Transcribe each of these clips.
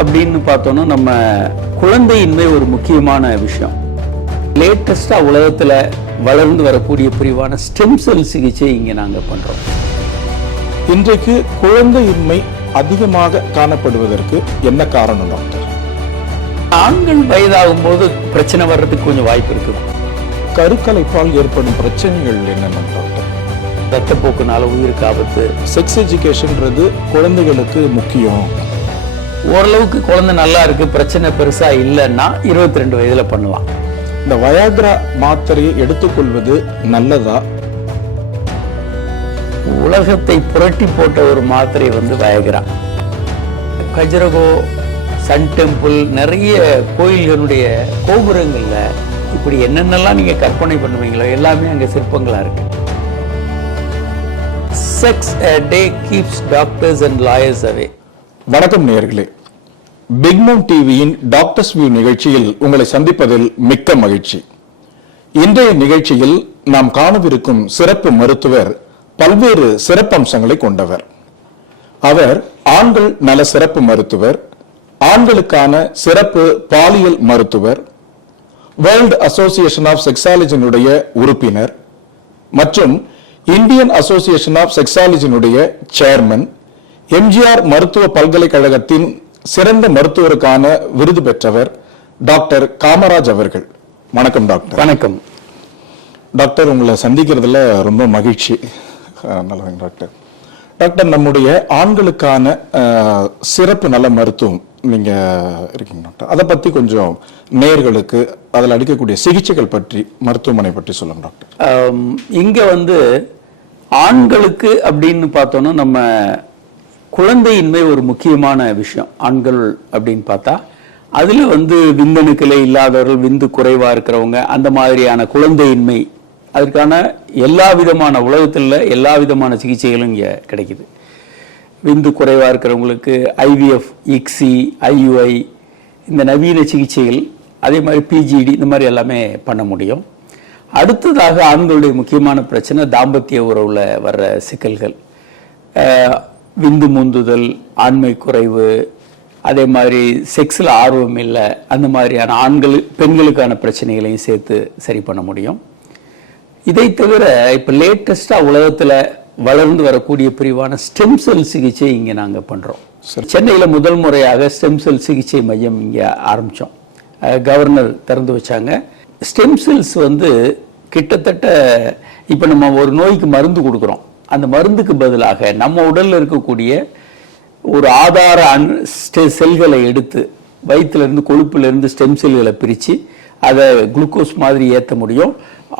அப்படின்னு பார்த்தோம்னா நம்ம குழந்தையின்மை ஒரு முக்கியமான விஷயம். லேட்டஸ்டா உலகத்துல வளர்ந்து வரக்கூடிய பிரிவான ஸ்டெம் செல் சிகிச்சை இங்க நாங்க பண்றோம். இன்றைக்கு குழந்தையின்மை அதிகமாக காணப்படுவதற்கு என்ன காரணம் டாக்டர்? ஆண்கள் வயதாகும் போது பிரச்சனை வர்றதுக்கு கொஞ்சம் வாய்ப்பு இருக்கு. கருக்கலைப்பால் ஏற்படும் பிரச்சனைகள் என்னென்ன டாக்டர்? ரத்தப்போக்குனால உயிருக்கு ஆபத்து. செக்ஸ் எஜுகேஷன்றது குழந்தைகளுக்கு முக்கியம். ஓரளவுக்கு குழந்தை நல்லா இருக்கு, பிரச்சனை பெருசா இல்லைன்னா 22 வயதுல பண்ணலாம். இந்த வயாக்ரா மாத்திரையை எடுத்துக்கொள்வது நல்லதா? உலகத்தை புரட்டி போட்ட ஒரு மாத்திரை வயக்ரா. கஜரகோ, சன் டெம்பிள், நிறைய கோயில்களுடைய கோபுரங்கள்ல இப்படி என்னென்னலாம் நீங்க கற்பனை பண்ணுவீங்களோ எல்லாமே அங்க சிற்பங்களா இருக்கு. Sex a day keeps doctors and lawyers away. வணக்கம் நேயர்களே, பிக் மூன் டிவியின் டாக்டர்ஸ் வியூ நிகழ்ச்சியில் உங்களை சந்திப்பதில் மிக்க மகிழ்ச்சி. இன்றைய நிகழ்ச்சியில் நாம் காணவிருக்கும் சிறப்பு மருத்துவர் பல்வேறு சிறப்பம்சங்களை கொண்டவர். அவர் ஆண்கள் நல சிறப்பு மருத்துவர், ஆண்களுக்கான சிறப்பு பாலியல் மருத்துவர், வேர்ல்ட் அசோசியேஷன் ஆஃப் செக்ஸாலஜினுடைய உறுப்பினர் மற்றும் இந்தியன் அசோசியேஷன் ஆஃப் செக்ஸாலஜினுடைய சேர்மன், எம்ஜிஆர் மருத்துவ பல்கலைக்கழகத்தின் சிறந்த மருத்துவருக்கான விருது பெற்றவர் டாக்டர் காமராஜ் அவர்கள். வணக்கம் டாக்டர். வணக்கம் டாக்டர், உங்களை சந்திக்கிறதுல ரொம்ப மகிழ்ச்சி. நல்லது டாக்டர். டாக்டர், நம்முடைய ஆண்களுக்கான சிறப்பு நல மருத்துவம் நீங்க இருக்கீங்க டாக்டர். அதை பத்தி கொஞ்சம் நேயர்களுக்கு அதில் அளிக்கக்கூடிய சிகிச்சைகள் பற்றி, மருத்துவமனை பற்றி சொல்லுங்க டாக்டர். இங்க ஆண்களுக்கு அப்படின்னு பார்த்தோம்னா நம்ம குழந்தையின்மை ஒரு முக்கியமான விஷயம். ஆண்கள் அப்படின்னு பார்த்தா அதுல விந்தணுக்களே இல்லாதவர்கள், விந்து குறைவா இருக்கிறவங்க, அந்த மாதிரியான குழந்தையின்மை, அதற்கான எல்லா விதமான உலகத்தில் எல்லா விதமான சிகிச்சைகளும் இங்க கிடைக்குது. விந்து குறைவா இருக்கிறவங்களுக்கு ஐவிஎஃப், இக்ஸி, ஐயுஐ, இந்த நவீன சிகிச்சைகள், அதே மாதிரி பிஜிடி, இந்த மாதிரி எல்லாமே பண்ண முடியும். அடுத்ததாக ஆண்களுடைய முக்கியமான பிரச்சனை தாம்பத்திய உறவுல வர்ற சிக்கல்கள், விந்து முந்துதல், ஆண்மை குறைவு, அதே மாதிரி செக்ஸில் ஆர்வம் இல்லை, அந்த மாதிரியான பெண்களுக்கான பிரச்சனைகளையும் சேர்த்து சரி பண்ண முடியும். இதை தவிர இப்போ லேட்டஸ்டாக உலகத்தில் வளர்ந்து வரக்கூடிய பிரிவான ஸ்டெம் செல் சிகிச்சை இங்கே நாங்கள் பண்ணுறோம். சென்னையில் முதல் முறையாக ஸ்டெம் செல் சிகிச்சை மையம் இங்கே ஆரம்பித்தோம். கவர்னர் திறந்து வச்சாங்க. ஸ்டெம் செல்ஸ் கிட்டத்தட்ட இப்போ நம்ம ஒரு நோய்க்கு மருந்து கொடுக்குறோம், அந்த மருந்துக்கு பதிலாக நம்ம உடல்ல இருக்கக்கூடிய ஒரு ஆதார செல்களை எடுத்து வயிற்றுல இருந்து, கொழுப்புல இருந்து ஸ்டெம் செல்களை பிரித்து அதை குளுக்கோஸ் மாதிரி ஏற்ற முடியும்.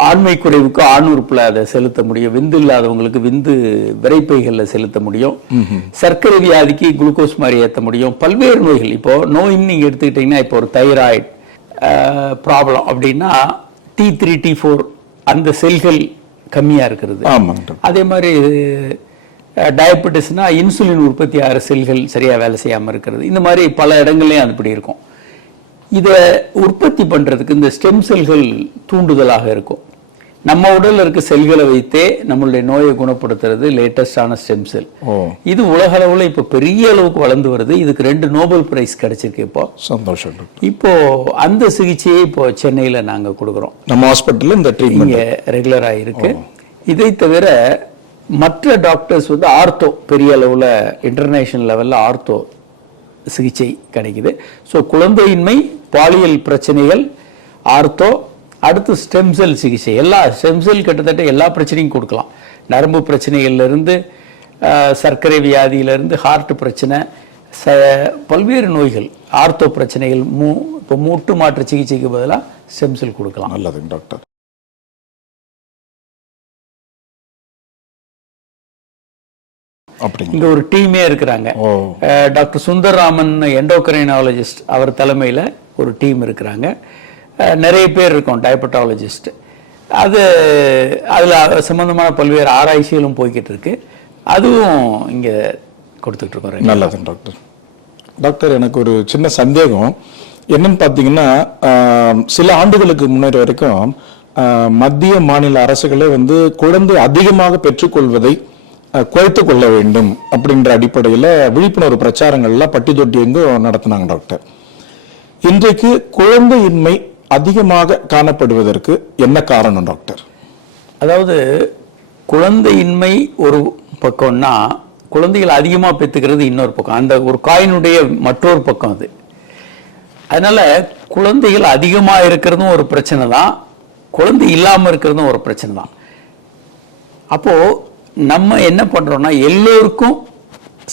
ஆண்மை குறைவுக்கு ஆண் உறுப்புல அதை செலுத்த முடியும். விந்து இல்லாதவங்களுக்கு விந்து விரைப்பைகளில் செலுத்த முடியும். சர்க்கரை வியாதிக்கு குளுக்கோஸ் மாதிரி ஏற்ற முடியும். பல்வேறு நோய்கள், இப்போ நோயின்னு நீங்க எடுத்துக்கிட்டீங்கன்னா, இப்போ ஒரு தைராய்டு ப்ராப்ளம் அப்படின்னா T3 T4 அந்த செல்கள் கம்மியா இருக்கிறது. அதே மாதிரி டயபெட்டிஸ்னா இன்சுலின் உற்பத்தி ஆகிற செல்கள் சரியா வேலை செய்யாம இருக்கிறது. இந்த மாதிரி பல இடங்கள்லயும் அது இப்படி இருக்கும். இதை உற்பத்தி பண்றதுக்கு இந்த ஸ்டெம் செல்கள் தூண்டுதலாக இருக்கும். நம்ம உடல்ல இருக்க செல்களை வைத்தே நம்மளுடைய நோயை குணப்படுத்துறது லேட்டஸ்டான ஸ்டெம் செல். இது உலக அளவுல இப்ப பெரிய அளவுக்கு வளர்ந்து வருது. இதுக்கு 2 நோபல் பிரைஸ் கிடைச்சிருக்கு. இப்போ சந்தோஷம். இப்போ அந்த சிகிச்சையை இப்போ சென்னையில நாங்க கொடுக்குறோம். நம்ம ஹாஸ்பிட்டல்ல இந்த ட்ரீட்மென்ட் ரெகுலரா இருக்கு. இதை தவிர மற்ற டாக்டர்ஸ் ஆர்த்தோ, பெரிய அளவுல இன்டர்நேஷனல் லெவல்ல ஆர்த்தோ சிகிச்சை கிடைக்குது. ஸோ குழந்தையின்மை, பாலியல் பிரச்சனைகள், ஆர்த்தோ, அடுத்து ஸ்டெம் செல் சிகிச்சை. எல்லா ஸ்டெம் செல் கிட்டத்தட்ட எல்லா பிரச்சனையும் கொடுக்கலாம். நரம்பு பிரச்சனைகள்ல இருந்து, சர்க்கரை வியாதியிலிருந்து, ஹார்ட் பிரச்சனை, பல்வேறு நோய்கள், ஆர்த்தோ பிரச்சனைகள், இப்போ மூட்டு மாற்று சிகிச்சைக்கு பதிலாக ஸ்டெம் செல் கொடுக்கலாம். நல்லது டாக்டர். இங்க ஒரு டீமே இருக்கிறாங்க. டாக்டர் சுந்தர்ராமன் எண்டோக்ரைனாலஜிஸ்ட், அவர் தலைமையில ஒரு டீம் இருக்கிறாங்க. நிறைய பேர் இருக்கும் டயபெட்டாலஜிஸ்ட். அதுல சம்பந்தமான பல்வேறு ஆராய்ச்சிகளும் போய்கிட்டு இருக்கு. அதுவும் இங்க கொடுத்துட்டு இருக்கோம். நல்லது டாக்டர். டாக்டர், எனக்கு ஒரு சின்ன சந்தேகம் என்னன்னு பாத்தீங்கன்னா, சில ஆண்டுகளுக்கு முன்னாடி வரைக்கும் மத்திய மாநில அரசுகளே குழந்தை அதிகமாக பெற்றுக்கொள்வதை குறைத்து கொள்ள வேண்டும் அப்படின்ற அடிப்படையில் விழிப்புணர்வு பிரச்சாரங்கள்ல பட்டி தொட்டி எங்கும் நடத்தினாங்க டாக்டர். இன்றைக்கு குழந்தையின்மை அதிகமாக காணப்படுவதற்கு என்ன காரணம் டாக்டர்? அதாவது குழந்தையின்மை ஒரு பக்கம்னா குழந்தைகள் அதிகமாக பெற்றுக்கிறது இன்னொரு பக்கம். அந்த ஒரு காயினுடைய மற்றொரு பக்கம் அது. அதனால குழந்தைகள் அதிகமாக இருக்கிறதும் ஒரு பிரச்சனை தான், குழந்தை இல்லாமல் இருக்கிறதும் ஒரு பிரச்சனை தான். அப்போ நம்ம என்ன பண்றோம்னா எல்லோருக்கும்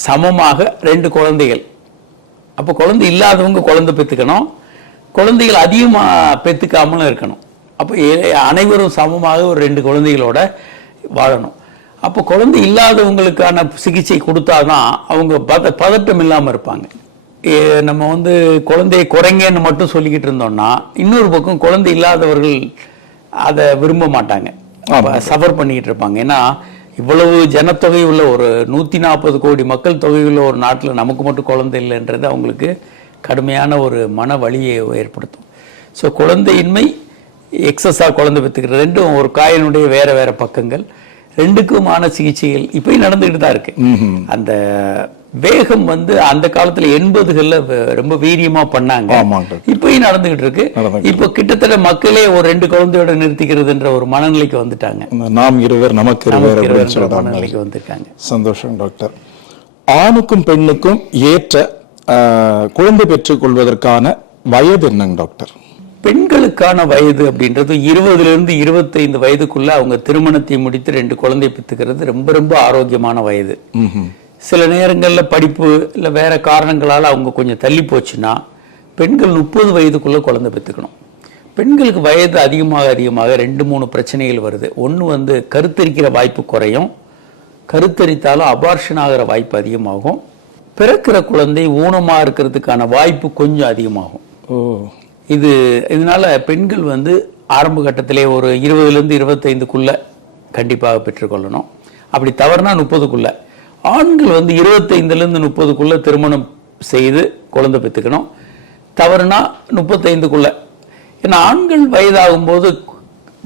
சமமாக 2 குழந்தைகள். அப்போ குழந்தை இல்லாதவங்க குழந்தை பெற்றுக்கணும், குழந்தைகள் அதிகமாக பெற்றுக்காமலும் இருக்கணும். அப்போ அனைவரும் சமமாக ஒரு 2 குழந்தைகளோட வாழணும். அப்போ குழந்தை இல்லாதவங்களுக்கான சிகிச்சை கொடுத்தாதான் அவங்க பதட்டம் இல்லாமல் இருப்பாங்க. நம்ம குழந்தையை குறைங்கன்னு மட்டும் சொல்லிக்கிட்டு இருந்தோம்னா இன்னொரு பக்கம் குழந்தை இல்லாதவர்கள் அதை விரும்ப மாட்டாங்க, சஃபர் பண்ணிக்கிட்டு இருப்பாங்க. ஏன்னா இவ்வளவு ஜனத்தொகை உள்ள ஒரு 140 கோடி மக்கள் தொகை உள்ள ஒரு நாட்டில் நமக்கு மட்டும் குழந்தை இல்லைன்றது அவங்களுக்கு கடுமையான ஒரு மன வலியை ஏற்படுத்தும். ஸோ குழந்தையின்மை, எக்ஸஸாக குழந்தை பெற்றுக்கிறது, ரெண்டும் ஒரு காயினுடைய வேற வேற பக்கங்கள். 2க்குமான சிகிச்சைகள் இப்பயும் நடந்துகிட்டு தான் இருக்கு. அந்த வேகம் அந்த காலத்துல 80களில் ரொம்ப வீரியமா பண்ணாங்க, இப்பயும் நடந்துகிட்டு இருக்கு. இப்ப கிட்டத்தட்ட மக்களே ஒரு 2 குழந்தையோட நிறுத்திக்கிறதுன்ற ஒரு மனநிலைக்கு வந்துட்டாங்க. நாம் இருவர் நமக்கு மனநிலைக்கு வந்துட்டாங்க. சந்தோஷம் டாக்டர். ஆணுக்கும் பெண்ணுக்கும் ஏற்ற குழந்தை பெற்றுக் கொள்வதற்கான வயது என்னங்க டாக்டர்? பெண்களுக்கான வயது அப்படின்றது 20லிருந்து 25 வயதுக்குள்ள அவங்க திருமணத்தை முடித்து 2 குழந்தை பெற்றுக்கிறது ரொம்ப ரொம்ப ஆரோக்கியமான வயது. சில நேரங்களில் படிப்பு இல்லை வேற காரணங்களால் அவங்க கொஞ்சம் தள்ளி போச்சுன்னா பெண்கள் 30 வயதுக்குள்ள குழந்தை பெற்றுக்கணும். பெண்களுக்கு வயது அதிகமாக 2-3 பிரச்சனைகள் வருது. ஒன்று கருத்தரிக்கிற வாய்ப்பு குறையும், கருத்தரித்தாலும் அபார்ஷன் ஆகிற வாய்ப்பு அதிகமாகும், பிறக்கிற குழந்தை ஊனமாக இருக்கிறதுக்கான வாய்ப்பு கொஞ்சம் அதிகமாகும். இதனால பெண்கள் ஆரம்ப கட்டத்திலே ஒரு 20லிருந்து 25க்குள்ள கண்டிப்பாக பெற்றுக்கொள்ளணும். அப்படி தவறுனா 30க்குள்ள. ஆண்கள் 25லிருந்து 30க்குள்ள திருமணம் செய்து குழந்தை பெற்றுக்கணும். தவறுனா 35க்குள்ள. ஏன்னா ஆண்கள் வயதாகும் போது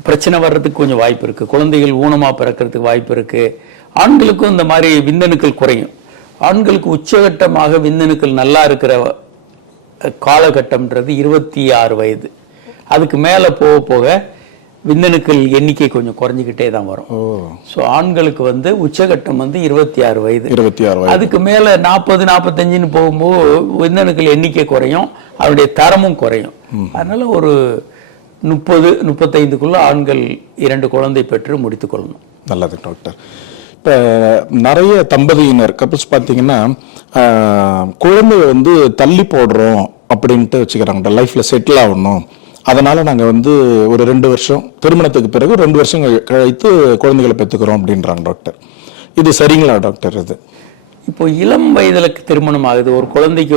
பிரச்சனை வர்றதுக்கு கொஞ்சம் வாய்ப்பு இருக்கு, குழந்தைகள் ஊனமாக பிறக்கிறதுக்கு வாய்ப்பு இருக்கு. ஆண்களுக்கும் இந்த மாதிரி விந்தணுக்கள் குறையும். ஆண்களுக்கு உச்சகட்டமாக விந்தணுக்கள் நல்லா இருக்கிற காலகட்டம்ன்றது 26 வயது. அதுக்கு மேல போக போக விந்தணுக்கள் எண்ணிக்கை கொஞ்சம் குறைஞ்சிக்கிட்டே தான் வரும். ஸோ ஆண்களுக்கு உச்சகட்டம் 26 வயது. அதுக்கு மேல 40-45ன்னு போகும்போது விந்தணுக்கள் எண்ணிக்கை குறையும், அவருடைய தரமும் குறையும். அதனால ஒரு 30-35க்குள்ள ஆண்கள் 2 குழந்தை பெற்று முடித்துக் கொள்ளணும். நல்லது டாக்டர். இப்போ நிறைய தம்பதியினர் கப்பிள்ஸ் பார்த்தீங்கன்னா குழந்தைய தள்ளி போடுறோம் அப்படின்ட்டு வச்சுக்கிறாங்க, லைஃப்ல செட்டில் ஆகணும், அதனால நாங்கள் ஒரு 2 வருஷம் திருமணத்துக்கு பிறகு 2 வருஷம் கழித்து குழந்தைகளை பெற்றுக்கிறோம் அப்படின்றாங்க டாக்டர். இது சரிங்களா டாக்டர்? இது இப்போ இளம் வயதுல திருமணம் ஆகுது, ஒரு குழந்தைக்கு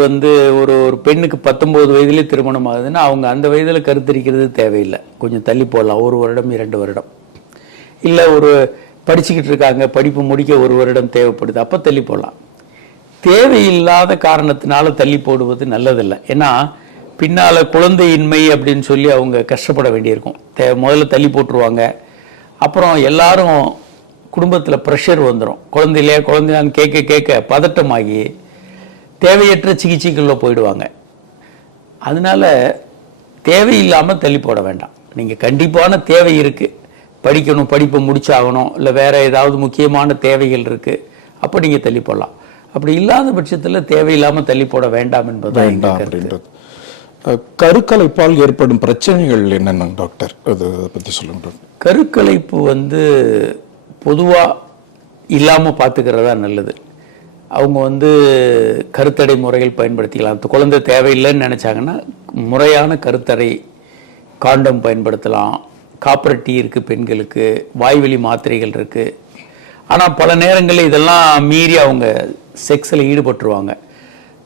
ஒரு பெண்ணுக்கு 19 வயதுலேயே திருமணம் ஆகுதுன்னா அவங்க அந்த வயதுல கருத்தரிக்கிறது தேவையில்லை, கொஞ்சம் தள்ளி போடலாம், 1 வருடம் 2 வருடம். இல்லை ஒரு படிச்சுக்கிட்டு இருக்காங்க, படிப்பு முடிக்க 1 வருடம் தேவைப்படுது, அப்போ தள்ளி போடலாம். தேவையில்லாத காரணத்தினால தள்ளி போடுவது நல்லதில்லை. ஏன்னா பின்னால குழந்தையின்மை அப்படின்னு சொல்லி அவங்க கஷ்டப்பட வேண்டியிருக்கும். முதல்ல தள்ளி போட்டுருவாங்க, அப்புறம் எல்லாரும் குடும்பத்தில் ப்ரெஷர் வந்துடும், குழந்தையான்னு கேட்க பதட்டமாகி தேவையற்ற சிகிச்சைகளில் போயிடுவாங்க. அதனால தேவையில்லாமல் தள்ளி போட வேண்டாம். நீங்கள் கண்டிப்பான தேவை இருக்குது, படிக்கணும், படிப்பை முடிச்சாகணும், இல்லை வேற ஏதாவது முக்கியமான தேவைகள் இருக்குது, அப்போ நீங்கள் தள்ளி போடலாம். அப்படி இல்லாத பட்சத்தில் தேவையில்லாமல் தள்ளி போட வேண்டாம் என்பது. கருக்கலைப்பால் ஏற்படும் பிரச்சனைகள் என்னென்ன டாக்டர், அதை பற்றி சொல்லுங்க. கருக்கலைப்பு பொதுவாக இல்லாமல் பார்த்துக்கிறதா நல்லது. அவங்க கருத்தடை முறைகள் பயன்படுத்திக்கலாம். குழந்தை தேவையில்லைன்னு நினச்சாங்கன்னா முறையான கருத்தடை காண்டம் பயன்படுத்தலாம். காப்பர் டீ இருக்குது பெண்களுக்கு, வாய்வெளி மாத்திரைகள் இருக்குது. ஆனால் பல நேரங்களில் இதெல்லாம் மீறி அவங்க செக்ஸில் ஈடுபட்டுருவாங்க.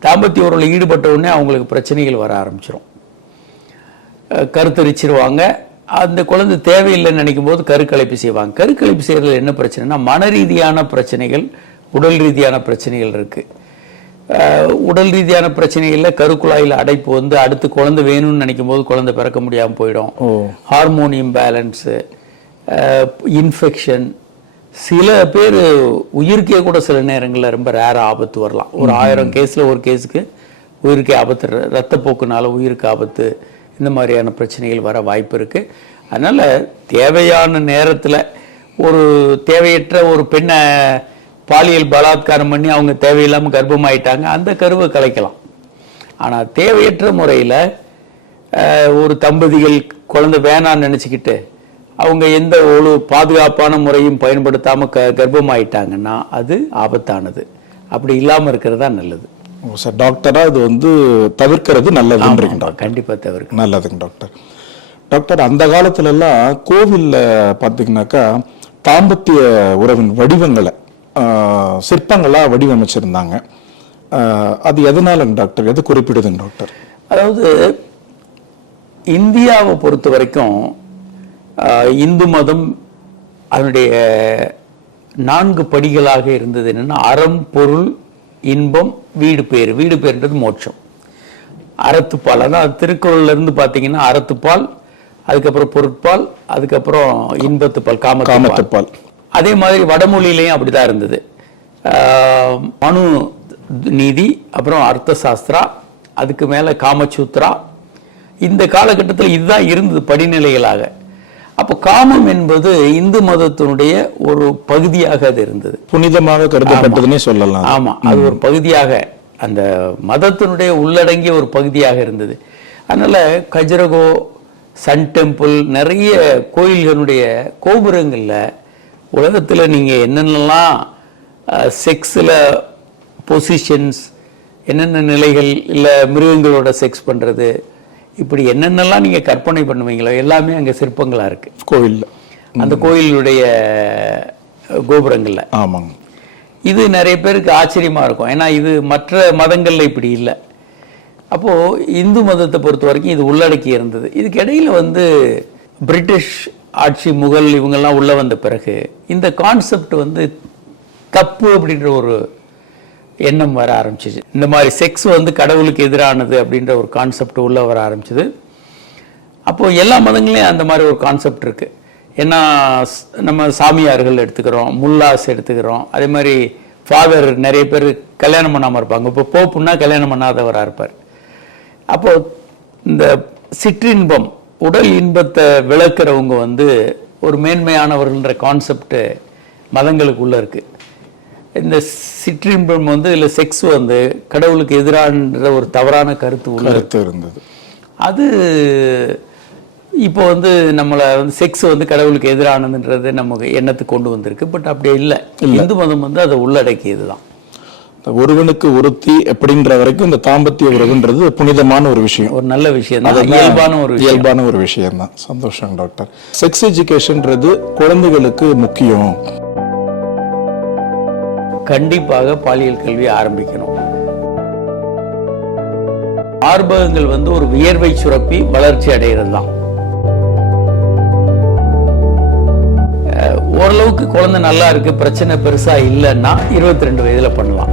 தாம்பத்திய உறவில் ஈடுபட்ட உடனே அவங்களுக்கு பிரச்சனைகள் வர ஆரம்பிச்சிடும், கருத்தரிச்சிருவாங்க. அந்த குழந்தை தேவையில்லைன்னு நினைக்கும் போது கருக்கலைப்பு செய்வாங்க. கருக்கலைப்பு செய்யறதுல என்ன பிரச்சனைனா மன ரீதியான பிரச்சனைகள், உடல் ரீதியான பிரச்சனைகள் இருக்கு. உடல் ரீதியான பிரச்சனைகள்ல கருக்குழாயில் அடைப்பு அடுத்து குழந்தை வேணும்னு நினைக்கும் போது குழந்தை பிறக்க முடியாமல் போயிடும். ஹார்மோன் இம்பேலன்ஸு, இன்ஃபெக்ஷன், சில பேர் உயிருக்கே கூட சில நேரங்களில் ரொம்ப ரேர ஆபத்து வரலாம். ஒரு 1000 கேஸில் ஒரு கேஸுக்கு உயிருக்கே ஆபத்து, ரத்தப்போக்குனால உயிருக்கு ஆபத்து, இந்த மாதிரியான பிரச்சனைகள் வர வாய்ப்பு இருக்கு. அதனால தேவையான நேரத்தில் ஒரு தேவையற்ற ஒரு பெண்ணை பாலியல் பலாத்காரம் பண்ணி அவங்க தேவையில்லாமல் கர்ப்பமாயிட்டாங்க, அந்த கருவை கலைக்கலாம். ஆனால் தேவையற்ற முறையில் ஒரு தம்பதிகள் குழந்தை வேணான்னு நினச்சிக்கிட்டு அவங்க எந்த ஒரு பாதுகாப்பான முறையும் பயன்படுத்தாமல் கர்ப்பமாயிட்டாங்கன்னா அது ஆபத்தானது. அப்படி இல்லாமல் இருக்கிறது தான் நல்லது. சார், டாக்டரா இது வந்து தவிர்க்கிறது நல்லதுன்றீங்க டாக்டர்? கண்டிப்பாக தவிர்க்க நல்லதுங்க டாக்டர். டாக்டர், அந்த காலத்துல எல்லாம் கோவில்ல பாத்தீங்கன்னாக்கா தாம்பத்திய உறவின் வடிவங்களை சிற்பங்களா வடிவமைச்சிருந்தாங்க. அது எதனாலங்க டாக்டர்? எது குறிப்பிடுதுங்க டாக்டர்? அதாவது இந்தியாவை பொறுத்த வரைக்கும் இந்து மதம் அதனுடைய 4 படிகளாக இருந்தது. என்னன்னா அறம், பொருள், இன்பம், வீடு பேர். வீடு பேர்ன்றது மோட்சம். அறத்துப்பால், அதான் திருக்குறள்ல இருந்து பார்த்தீங்கன்னா அறத்துப்பால், அதுக்கப்புறம் பொருட்பால், அதுக்கப்புறம் இன்பத்துப்பால், காமத்துப்பால். அதே மாதிரி வடமொழியிலையும் அப்படிதான் இருந்தது. மனு நீதி, அப்புறம் அர்த்த சாஸ்திரா, அதுக்கு மேல காமசூத்ரா. இந்த காலகட்டத்தில் இதுதான் இருந்தது படிநிலைகளாக. அப்போ காமம் என்பது இந்து மதத்தினுடைய ஒரு பகுதியாக அது இருந்தது, புனிதமாக கருதப்பட்டதுன்னே சொல்லலாம். ஆமா, அது ஒரு பகுதியாக, அந்த மதத்தினுடைய உள்ளடங்கிய ஒரு பகுதியாக இருந்தது. அதனால கஜரகோ, சன் டெம்பிள், நிறைய கோயில்களுடைய கோபுரங்கள்ல உலகத்துல நீங்க என்னென்னலாம் செக்ஸ்ல பொசிஷன்ஸ், என்னென்ன நிலைகள், இல்லை மிருகங்களோட செக்ஸ் பண்றது, இப்படி என்னென்னலாம் நீங்க கற்பனை பண்ணுவீங்களோ எல்லாமே அங்க சிற்பங்களா இருக்கு கோவில்ல, அந்த கோயிலுடைய கோபுரங்கள்ல. ஆமாங்க. இது நிறைய பேருக்கு ஆச்சரியமா இருக்கும், ஏன்னா இது மற்ற மதங்கள்ல இப்படி இல்லை. அப்போ இந்து மதத்தை பொறுத்த வரைக்கும் இது உள்ளடக்கி இருந்தது. இதுக்கு இடையில வந்து பிரிட்டிஷ் ஆட்சி, முகல் இவங்கெல்லாம் உள்ள வந்த பிறகு இந்த கான்செப்ட் வந்து தப்பு அப்படின்ற ஒரு எண்ணம் வர ஆரம்பிச்சிச்சு. இந்த மாதிரி செக்ஸ் வந்து கடவுளுக்கு எதிரானது அப்படின்ற ஒரு கான்செப்ட் உள்ள வர ஆரம்பிச்சது. அப்போ எல்லா மதங்களையும் அந்த மாதிரி ஒரு கான்செப்ட் இருக்கு. ஏன்னா நம்ம சாமியார்கள் எடுத்துக்கிறோம், முல்லாஸ் எடுத்துக்கிறோம், அதே மாதிரி ஃபாதர் நிறைய பேர் கல்யாணம் பண்ணாமல் இருப்பாங்க. இப்போ போப்புன்னா கல்யாணம் பண்ணாதவராக இருப்பார். அப்போ இந்த சிற்றின்பம், உடல் இன்பத்தை விளக்குறவங்க வந்து ஒரு மேன்மையானவர்கள்ன்ற கான்செப்ட் மதங்களுக்குள்ள இருக்கு. இந்த சிற்றின்பம் வந்து இல்லை செக்ஸ் வந்து கடவுளுக்கு எதிரான ஒரு தவறான கருத்து இருந்தது. அது இப்போ வந்து நம்மளை வந்து செக்ஸ் வந்து கடவுளுக்கு எதிரானதுன்றது நமக்கு எண்ணத்துக்கு கொண்டு வந்திருக்கு. பட் அப்படி இல்லை. இந்து மதம் வந்து அதை உள்ளடக்கியது தான். ஒருவனுக்கு ஒருத்தி அப்படின்ற வரைக்கும் இந்த தாம்பத்திய உறவுன்றது புனிதமான ஒரு விஷயம், ஒரு நல்ல விஷயம், இயல்பான ஒரு விஷயம் தான். சந்தோஷம் டாக்டர். செக்ஸ் எஜுகேஷன்ன்றது குழந்தைகளுக்கு முக்கியம். கண்டிப்பாக பாலியல் கல்வி ஆரம்பிக்கணும். மார்பகங்கள் வந்து ஒரு வியர்வை சுரப்பி வளர்ச்சி அடைகிறது தான். ஓரளவுக்கு குழந்தை நல்லா இருக்கு, பிரச்சனை பெருசா இல்லைன்னா 22 வயதுல பண்ணலாம்.